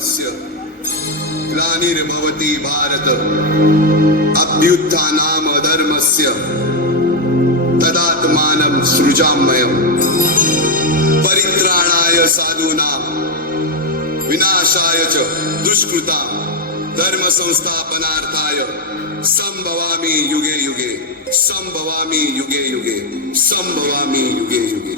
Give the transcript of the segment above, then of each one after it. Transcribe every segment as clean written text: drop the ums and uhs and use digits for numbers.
धर्मस्य ग्लानिर्भवति भारत अभ्युत्थानाम अधर्मस्य तदात्मानं सृजाम्यहम् परित्राणाय साधूनां विनाशाय च दुष्कृतां धर्म संस्थापनार्थाय संभवामि युगे युगे संभवामि युगे युगे संभवामि युगे युगे।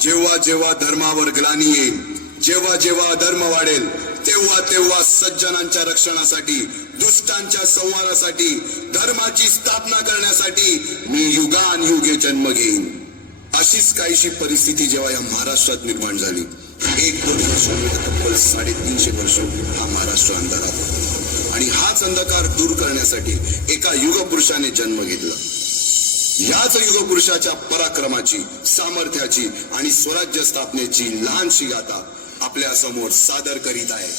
जेव्हा जेव्हा धर्मावर ग्लानी येईल, जेव्हा जेव्हा धर्म वाढेल, तेव्हा तेव्हा सज्जनांच्या रक्षणासाठी, दुष्टांच्या संहारासाठी, धर्माची स्थापना करण्यासाठी मी युगानयुगे जन्म घेईन। अशीच काहीशी परिस्थिती जेव्हा या महाराष्ट्रात निर्माण झाली, 1-2 वर्षांमध्ये तब्बल 350 वर्ष हा महाराष्ट्र अंधारात होता आणि हाच अंधकार दूर करण्यासाठी एका युगपुरुषाने जन्म घेतला। याच युगपुरुषाच्या पराक्रमाची, सामर्थ्याची आणि स्वराज्य स्थापनेची लहानशी गाथा आपल्या समोर सादर करीत आहे।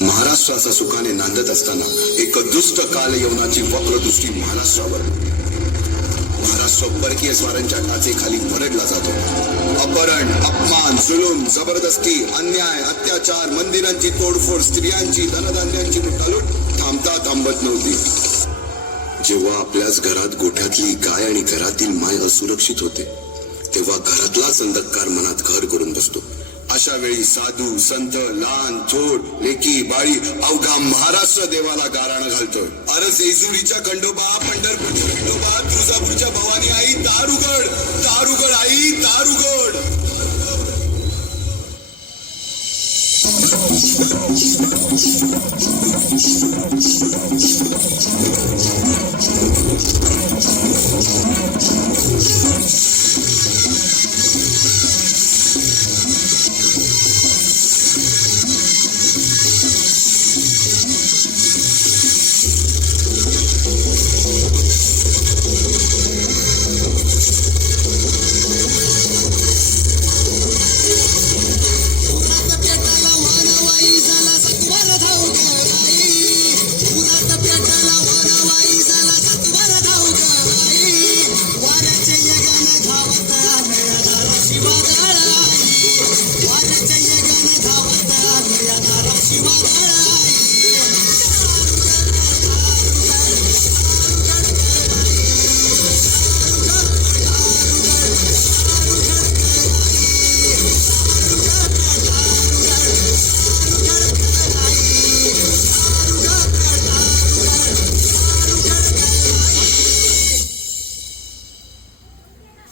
महाराष्ट्राचा सुखाने नांदत असताना एक दुष्ट काल यवनाची वक्रदृष्टी महाराष्ट्रावर। महाराष्ट्र परकीय स्वारांच्या टाचेखाली भरडला जातो। अपहरण, अपमान, जुलूम, जबरदस्ती, अन्याय, अत्याचार, मंदिरांची तोडफोड, स्त्रियांची, धनधान्यांची लुटालूट थांबता थांबत नव्हती। जेव्हा आपल्याच घरात गोठ्यातली गाय आणि घरातील माय असुरक्षित होते, तेव्हा घरातलाच अंधकार मनात घर करून बसतो। अशा वेळी साधू, संत, लहान, थोर, लेकी, बाळी अवघा महाराष्ट्र देवाला गाराणं घालतोय। अरे जेजुरीच्या खंडोबा, पंढरपूरच्या खंडोबा, तुळजापूरच्या भवानी आई, दार उघड, दार उघड आई, दार उघड।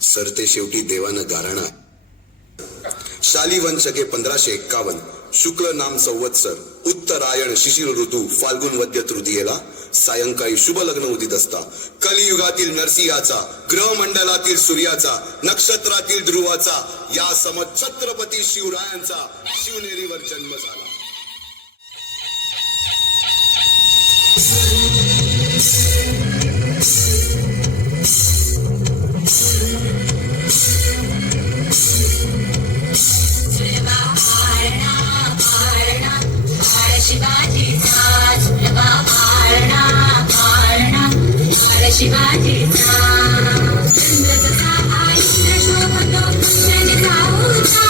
सरते शेवटी देवानं गाराणा। शालिवन शके 1551 शुक्ल नाम संवत्सर उत्तरायण शिशिर ऋतू फाल्गुन वद्य तृतीयेला सायंकाळी शुभ लग्न उदित असता कलियुगातील नरसिंहाचा, ग्रहमंडलातील सूर्याचा, नक्षत्रातील ध्रुवाचा, या समत छत्रपती शिवरायांचा शिवनेरीवर जन्म झाला। शिवाजीचा चंद्रचा आयुष्य शोभतो नदी जाऊचा,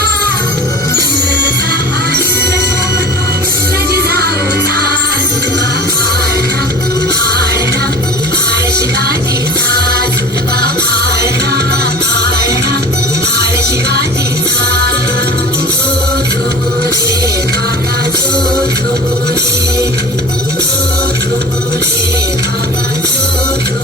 चंद्रचा आयुष्य शोभतो नदी जाऊचा, सुरवा आळणा आळणा आळ शिवाजीचा, सुरवा आळणा आळणा आळ शिवाजीचा। जो जो रे बाबा जो जो रे, जो जो रे बाबा जो जो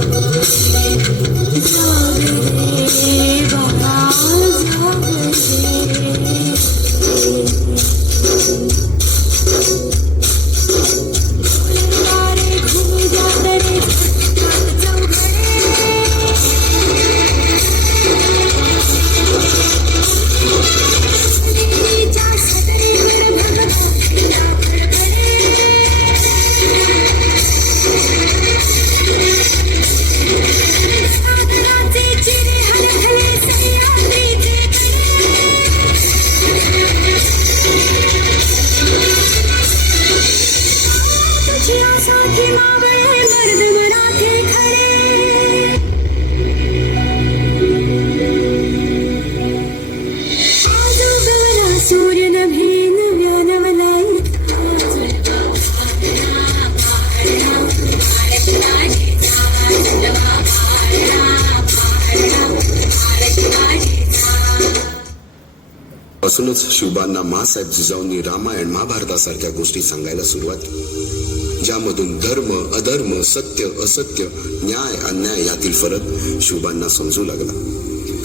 वयापासूनच शिवबांना मासाहेब जिजाऊंनी रामायण महाभारतासारख्या गोष्टी सांगायला सुरुवात केली, ज्यामधून धर्म अधर्म, सत्य असत्य, न्याय अन्याय यातील फरक शिवबांना समजू लागला.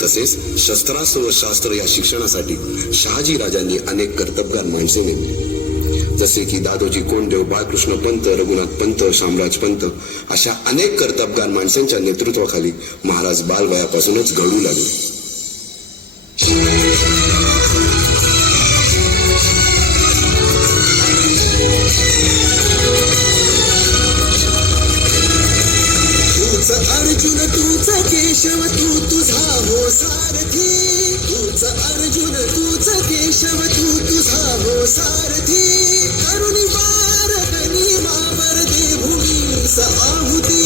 तसेच शस्त्रास्त्र व शास्त्र या शिक्षणासाठी शहाजी राजांनी अनेक कर्तबगार माणसे नेमली, जसे की दादोजी कोंडदेव, बाळकृष्ण पंत, रघुनाथ पंत, शामराज पंत अशा अनेक कर्तबगार माणसांच्या नेतृत्वाखाली महाराज बालवयापासूनच घडू लागले. अर्जुन तूच केशव तू तुझा हो सारथी, तूच अर्जुन तूच केशव तू तुझा हो सारथी, करुणी वार गनिमावर दे भूमीस आहुती,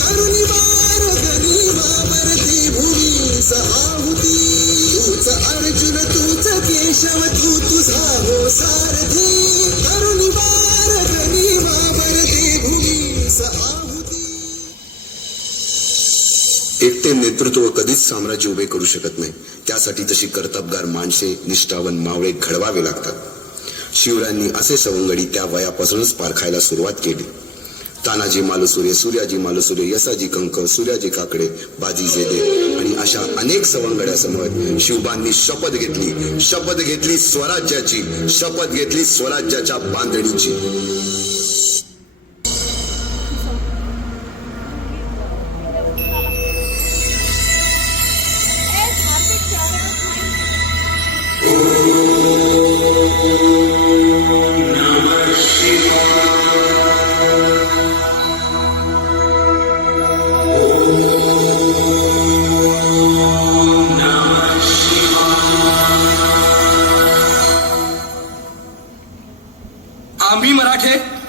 करुणी वार गनिमावर दे भूमीस आहुती, तूच अर्जुन तूच केशव तू तुझा हो सारथी, करुणी वार गनिमावर दे भूमीस आहुती. एकटे नेतृत्व कधीच साम्राज्य उभे करू शकत नाही. त्यासाठी तशी कर्तबगार माणसे, निष्ठावन मावळे घडवावे लागतात. शिवरायांनी असे सवंगडी त्या वयापासूनच पारखायला सुरुवात केली. तानाजी मालुसुरे, सूर्याजी मालुसुरे, यसाजी कंक, सूर्याजी काकडे, बाजी जेदे आणि अशा अनेक सवंगड्यासमोर शिवबांनी शपथ घेतली स्वराज्याची, शपथ घेतली स्वराज्याच्या बांधणीची.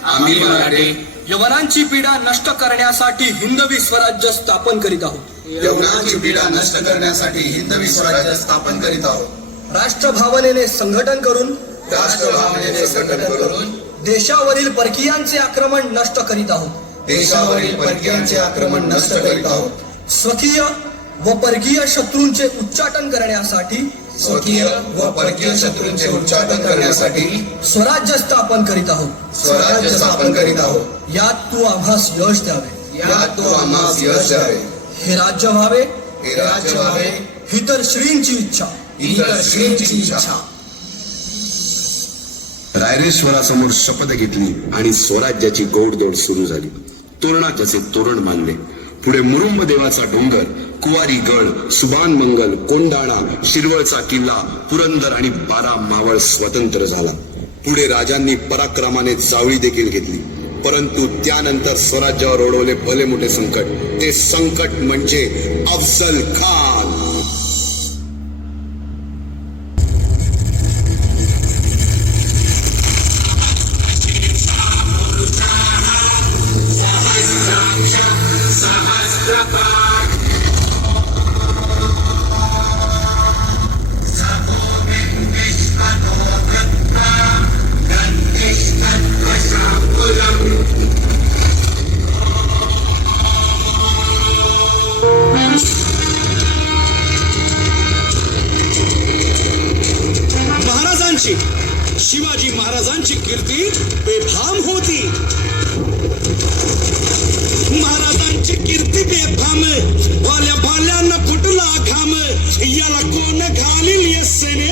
आम्ही मराठे यवनांची पीडा नष्ट करण्यासाठी हिंदवी स्वराज्य स्थापन करीत आहोत. यवनांची पीडा नष्ट करण्यासाठी हिंदवी स्वराज्य स्थापन करीत आहोत. राष्ट्रभावनेने संघटन करून देशावरील परकीयांचे आक्रमण नष्ट करीत आहोत. देशावरील परकीयांचे आक्रमण नष्ट करीत आहोत. स्वकीय व परकीय शत्रूंचे उच्चाटन करण्यासाठी स्वकीय व परकीय शत्रूंचे उच्चाटन करण्यासाठी स्वराज्य स्थापन करीत आहोत. स्वराज्य स्थापन करीत आहोत. यात तू आम्हास यश द्यावे, यात तो आम्हास यश द्यावे. हे राज्य व्हावे, हे राज्य व्हावे, ही तर श्रींची इच्छा, ही तर श्रींची इच्छा. रायरेश्वरासमोर शपथ घेतली आणि स्वराज्याची गोडदोड सुरू झाली. तोरणात जसे तोरण बांधले. पुढे मुरुंब देवाचा डोंगर, कुवारी गड, सुभान मंगल, कोंडाणा, शिरवळचा किल्ला, पुरंदर आणि 12 मावळ स्वतंत्र झाला. पुढे राजांनी पराक्रमाने जावळी देखील घेतली. परंतु त्यानंतर स्वराज्यावर ओढवले भले मोठे संकट. ते संकट म्हणजे अफजल खान. शिवाजी महाराजांची कीर्ती बेफाम होती. महाराजांची कीर्ती बेफाम, वाल्या भाल्यांना फुटला घाम. याला कोण घालील यस्सेने,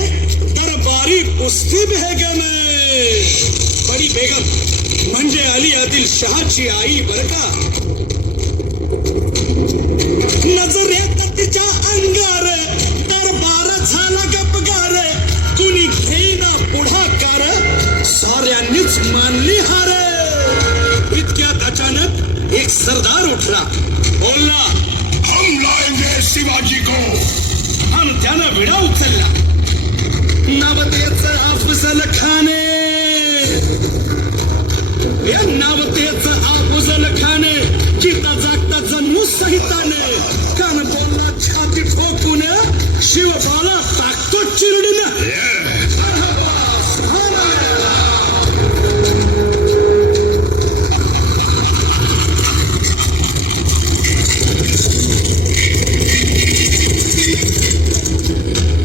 दरबारी कुस्ती बेगम. बडी बेगम म्हणजे अली आदिल शहाची आई बर का. नजरेत तिच्या अंगार दरबार झाला गपगार. कुणी घेईना पुढाकार, साऱ्यांनीच मानली हार. इतक्यात अचानक एक सरदार उठला, बोलला, हम लाएंगे शिवाजी को. आणि त्यानं विडा उचलला. नाव त्याचं अफजल खान. या नाव त्याचं अफजल खान. जिता जागता जन्मू सहिताने. कान बोलला छाती ठोकून, शिवबाला टाकतो चिरडून.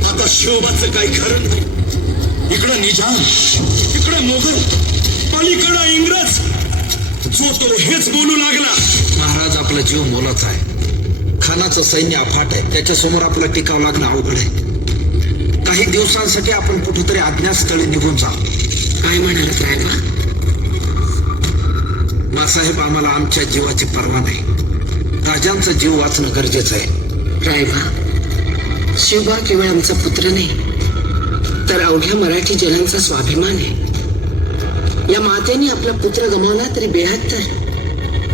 आता शिवबाचं काही खरं नाही. निजाम, इकडे मोगल, पलीकडे इंग्रज. जो तो हेच बोलू लागला. महाराज आपला जीव मोलाचा आहे. खानाचं सैन्य अफाट आहे. त्याच्यासमोर आपला टिकाव लागणं अवघड आहे. काही दिवसांसाठी आपण कुठेतरी अज्ञातस्थळी निघून जा. काय म्हणालात रायबा? मासाहेब, आम्हाला आमच्या जीवाची पर्वा नाही. राजांचा जीव वाचणं गरजेचं आहे. रायबा, शिवबा केवळ आमचा पुत्र नाही, तर अवघ्या मराठी जनांचा स्वाभिमान आहे. या मातेने आपला पुत्र गमावला तरी 72,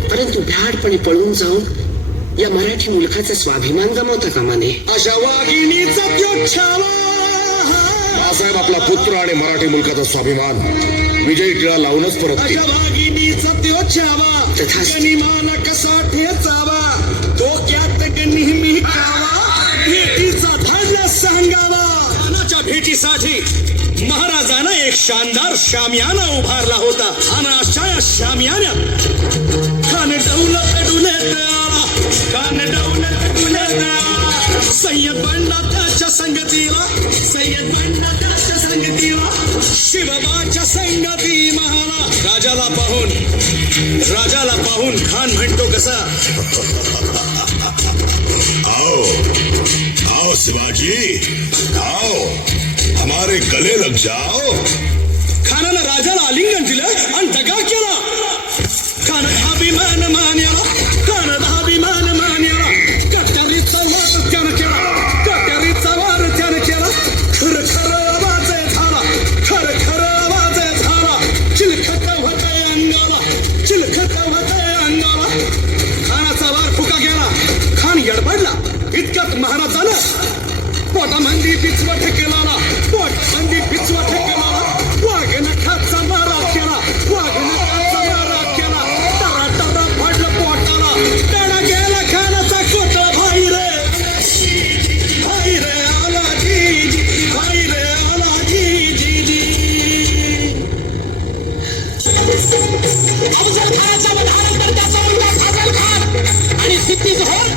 परंतु भ्याडपणे पळून जाऊन या मराठी मुलखाचा स्वाभिमान गमावता कामा नये. अशा वाघिणीचा त्यो छावा. बाळासाहेब आपला पुत्र आणि मराठी मुलकाचा स्वाभिमान विजयी टिळा लावूनच परत अशा वाघिणीचा त्यो छावा. तथास्तु. गनिमाला कसा ठेचावा, डोक्यात नेहमी कावा, भेटीचा धडा सांगावा. खानाच्या भेटीसाठी महाराजांना एक शानदार शामियाना उभारला होता. आणि अशा या शामियान्यात खान डौलत डुलत आला. खान डौलत डुलत आला. सय्यद बंडा त्याच्या संगतीला, सय्यद बंडा त्याच्या संगतीला, शिवबाच्या संगती महाला. राजाला पाहून खान म्हणतो कसा, आओ आओ शिवाजी, आओ हमारे गले लग जाओ. खानानं राजाला आलिंगन दिलं आणि दगा केला. खान अभिमान मान्याला, खान अभिमान मान्याला. कट्यारीचा वार त्यानं केला, कट्यारीचा वार त्यानं केला. खर खर आवाज झाला, खर खर आवाज झाला. चिलखत होतंय अंगाला, चिलखत होतंय अंगाला. खानाचा वार फुका गेला. खान यडबडला. इतक्यात महाराजानं पोटामंदी पिचवट केला, पोटामंदी पिचवट केला. वाघनखाचा मारा केला, वाघनखाचा मारा केला. टरा टरा पडलं पोटाला. टणा गेला खानाचा कोटळा. भाई रे आला जी जी, भाई रे आला जी जी जी. अफजल खानाच्या वधानंतर त्याचा मुलगा फाजल खान आणि सिद्धी जोहर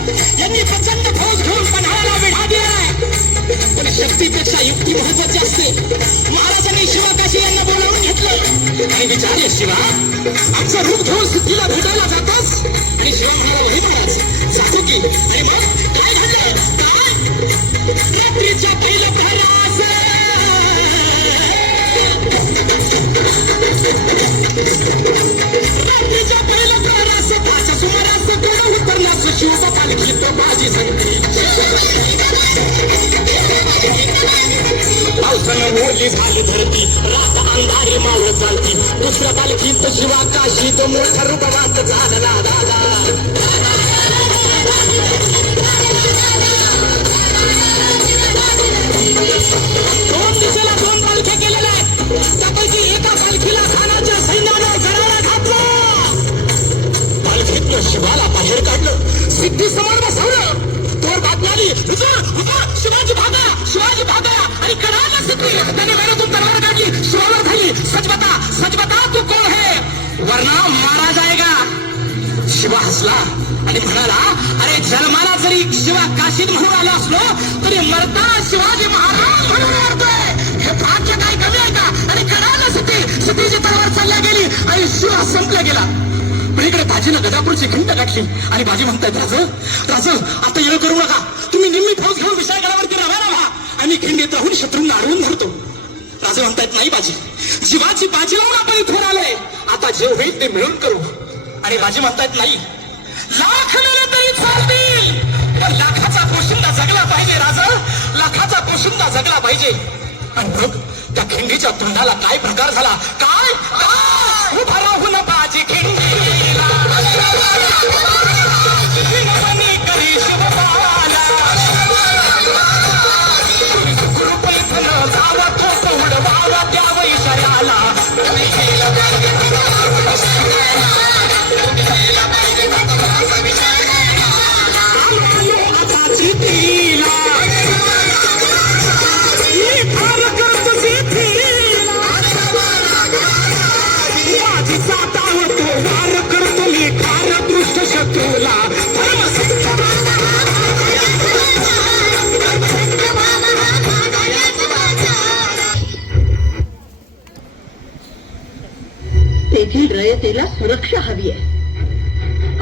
यांनी प्रचंड फौज घेऊन पन्हाळ्याला वेढा दिलाय. पण शक्तीपेक्षा युक्ती महत्वाची असते. महाराजांनी शिवाकाशी यांना बोलावून घेतलं आणि विचारले, शिवा आमचं रूप घेऊन सिद्धीला भेटायला जातोस? आणि शिवा म्हणाला, वही महाराज जातो की. आणि मग काय घडलं? काय? रात्रीच्या पहिल्या प्रहरास रात्रीच्या पहिल्या प्रहरास 5 सुमारास डोळा उतरलास शिवबा पालखी तो माझी संगती. पावसानं ओली झाली धरती, रात अंधारी मावळ चालती. दुसऱ्या पालखीत शिवा काशी तो मोठा रूपवात झाला दादा. दोन दिशेला 2 पालख्या गेलेल्या आहेत. त्यापैकी एका पालखीला खानाच्या सैन्यानं गरारा घातला. पालखीतनं शिवाला बाहेर काढलं, सिद्धी समोर बसवलं. तोर बातमी आली, हुजूर शिवाजी भागा, शिवाजी भागा. आणि कडाला सिद्धी त्याने वेळेतून तलवार काढली, शिवावर झाली. सच बता तू कोण है, वरना मारा जाएगा. शिवा हसला आणि म्हणाला, अरे जन्माला जरी शिवा काशीत म्हणून आला असलो तरी मरताना शिवाजी महाराज म्हणून मरतोय. हे भाग्य काय कमी आहे का? आणि कडाला सिद्धीची तलवार चालल्या गेली आणि शिवा संपला गेला. पण इकडे बाजीनं गदापूरची खिंड गाठली आणि बाजी म्हणतायत, राज आता येळ करू नका. तुम्ही निम्मी फौज घेऊन विशाळगडावरती रवाना व्हा. आम्ही खिंडीत राहून शत्रूंना अडवून धरतो. राजे म्हणतायत, नाही बाजी, जीवाची बाजी लावून आपण इथून आलोय. आता जे होईल ते मिळून करू. आणि बाजी म्हणतायत, नाही, लाख मेले तरी चालतील, पण लाखाचा पोशिंदा जगला पाहिजे. राजा, लाखाचा पोशिंदा जगला पाहिजे. आणि मग त्या खिंडीच्या तोंडाला काय प्रकार झाला? काय उभा राहून बाजी खिंडीला विनवणी करी शिवबाला. कृपेतनं जावा थोट उडवावा त्या वैशाला. आता चिठीला फार करतो सिद्धीला. माझी जात रयतेला सुरक्षा हवी आहे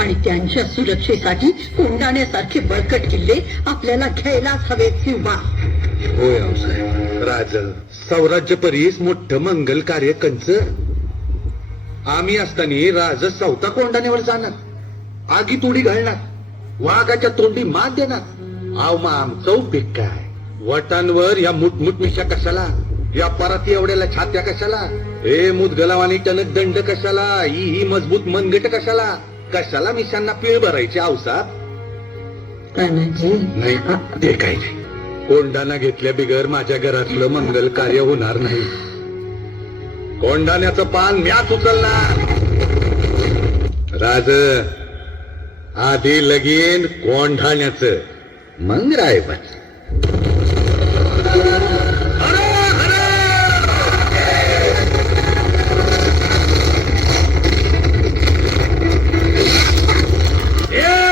आणि त्यांच्या सुरक्षेसाठी कोंडाण्यासारखे बळकट किल्ले आपल्याला घ्यायलाच हवेत किंवा होय आऊसाहेब राज सौराज्य परीस मोठं मंगल कार्य कंच आम्ही असताना राज चौथा कोंडाण्यावर जाणार आगी तोडी घालणार वाघाच्या तोंडी मात देणार आव मग आमचं उपयोग काय वटांवर या मुठमुठ मिशा कशाला या पराती एवढ्याला छात्या कशाला हे मुदगलावानी टणक दंड कशाला ही मजबूत मनगट कशाला कशाला मिशांना पीळ भरायची आवसाब नाही ते काही नाही कोंडाणा घेतल्या बिगर माझ्या घरातलं मंगल कार्य होणार नाही कोंडाण्याचं पान म्याच उचलणार राज आधी लगीन कोंढाण्याचं मग रायबाच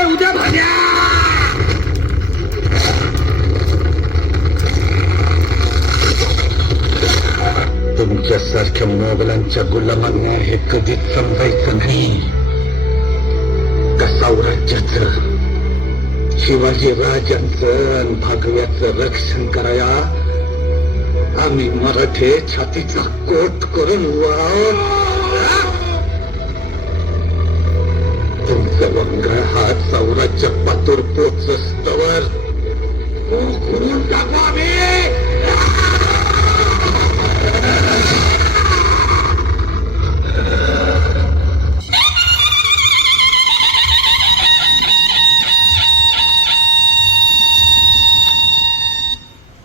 उद्या भाज्या तुमच्यासारख्या मोगलांच्या गुलामांना हे कधीच समजायचं नाही का सौराज्याचं शिवाजी राजांचं आणि भगव्याचं रक्षण कराया आम्ही मराठे छातीचा कोट करून तुमचं वंगळ हात सौराज्य पातूर पोचस्तवर करून टाकू आम्ही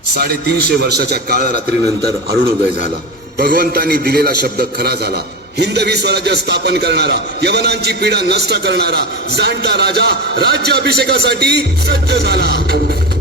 साडेतीनशे वर्षाच्या काळ रात्रीनंतर अरुणोदय झाला. भगवंतांनी दिलेला शब्द खरा झाला. हिंदवी स्वराज्य स्थापन करणारा, यवनांची पीडा नष्ट करणारा जाणता राजा राज्याभिषेकासाठी सज्ज झाला.